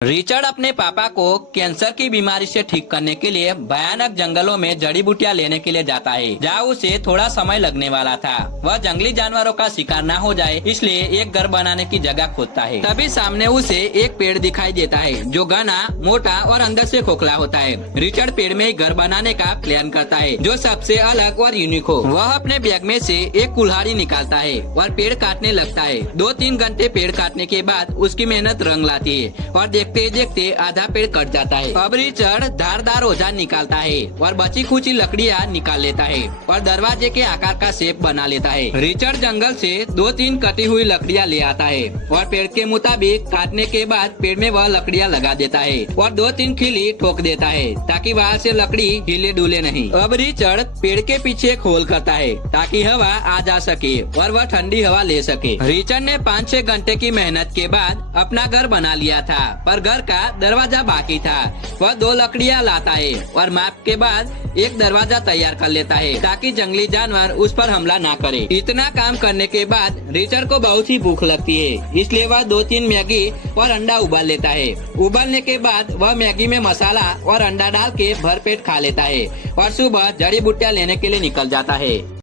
Richard अपने पापा को कैंसर की बीमारी से ठीक करने के लिए भयानक जंगलों में जड़ी बूटियां लेने के लिए जाता है, जहाँ उसे थोड़ा समय लगने वाला था। वह जंगली जानवरों का शिकार न हो जाए इसलिए एक घर बनाने की जगह खोदता है। तभी सामने उसे एक पेड़ दिखाई देता है जो घना, मोटा और अंदर से खोखला होता है। रिचर्ड पेड़ में एक घर बनाने का प्लान करता है जो सबसे अलग और यूनिक हो। वह अपने बैग में से एक कुल्हाड़ी निकालता है और पेड़ काटने लगता है। 2-3 घंटे पेड़ काटने के बाद उसकी मेहनत रंग लाती है और देखते देखते आधा पेड़ कट जाता है। अब रिचर्ड धारदार औजार निकालता है और बची खुची लकड़ियाँ निकाल लेता है और दरवाजे के आकार का शेप बना लेता है। रिचर्ड जंगल से 2-3 कटी हुई लकड़ियाँ ले आता है और पेड़ के मुताबिक काटने के बाद पेड़ में वह लकड़ियाँ लगा देता है और 2-3 खिली ठोक देता है ताकि वहाँ से लकड़ी हिले डुले नहीं। अब रिचर्ड पेड़ के पीछे एक होल करता है ताकि हवा आ जा सके और वह ठंडी हवा ले सके। रिचर्ड ने 5-6 घंटे की मेहनत के बाद अपना घर बना लिया था, पर घर का दरवाजा बाकी था। वह 2 लकड़ियाँ लाता है और माप के बाद एक दरवाजा तैयार कर लेता है ताकि जंगली जानवर उस पर हमला ना करे। इतना काम करने के बाद रिचर्ड को बहुत ही भूख लगती है, इसलिए वह 2-3 मैगी और अंडा उबाल लेता है। उबालने के बाद वह मैगी में मसाला और अंडा डाल के भरपेट खा लेता है और सुबह जड़ी बूटियाँ लेने के लिए निकल जाता है।